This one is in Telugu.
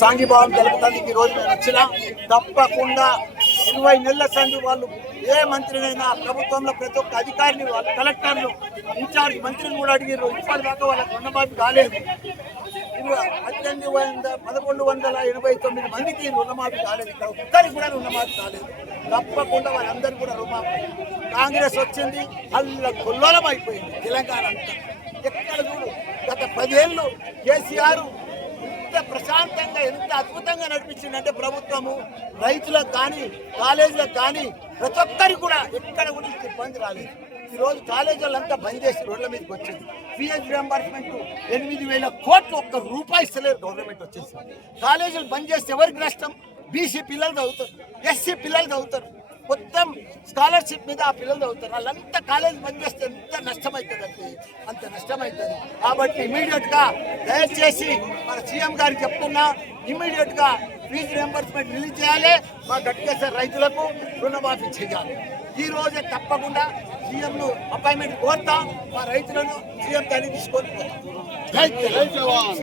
సాంఘీభావం తెలుపుతానికి ఈ రోజు నేను వచ్చిన తప్పకుండా ఇరవై నెలల సంధి వాళ్ళు ఏ మంత్రినైనా ప్రభుత్వంలో ప్రతి ఒక్క అధికారిని వాళ్ళ కలెక్టర్లు ఇన్ఛార్జ్ మంత్రిని కూడా అడిగారు ఇప్పటిదాకా వాళ్ళకి రుణమాఫీ కాలేదు. పద్దెనిమిది వంద పదకొండు వందల ఎనభై తొమ్మిది మందికి రుణమాఫీ కాలేదు. ఇక్కడ ఒక్కరికి కూడా రుణమాఫీ కాలేదు. తప్పకుండా వాళ్ళందరూ కూడా రుణమాఫీ. కాంగ్రెస్ వచ్చింది అల్ల కొల్లోలం అయిపోయింది తెలంగాణ అంతా. ఎక్కడ చూడు గత పదేళ్ళు కేసీఆర్ ఎంత ప్రశాంతంగా ఎంత అద్భుతంగా నడిపించిందంటే ప్రభుత్వము రైతులకు కానీ కాలేజీలకు కానీ ప్రతి ఒక్కరికి కూడా ఎక్కడ కూడా ఇబ్బంది రాలేదు. ఈ రోజు కాలేజీలంతా బంద్ చేసి రోడ్ల మీదకి వచ్చింది ఫీఎస్ రియంబర్స్మెంట్ ఎనిమిది వేల కోట్లు ఒక్క రూపాయి ఇస్తలేదు గవర్నమెంట్ వచ్చేసి. కాలేజీలు బంద్ చేస్తే ఎవరికి నష్టం? బీసీ పిల్లలు చదువుతారు ఎస్సీ పిల్లలు చదువుతారు. మొత్తం స్కాలర్షిప్ మీద ఆ పిల్లలు చదువుతారు. వాళ్ళంతా కాలేజ్ బంద్ చేస్తే ఎంత నష్టం అవుతుందంటే అంత నష్టమవుతుంది కాబట్టి ఇమీడియట్గా దయచేసి మన సీఎం గారికి చెప్తున్నా ఇమ్మీడియట్గా ఫీజు రియంబర్స్మెంట్ రిలీజ్ చేయాలి. మా గట్కేశ్వర రైతులకు రుణమాఫీ చేయాలి. ఈ రోజే తప్పకుండా సీఎం ను అపాయింట్మెంట్ కోరుతాం. మా రైతులను సీఎం దాన్ని తీసుకొని పోతాం.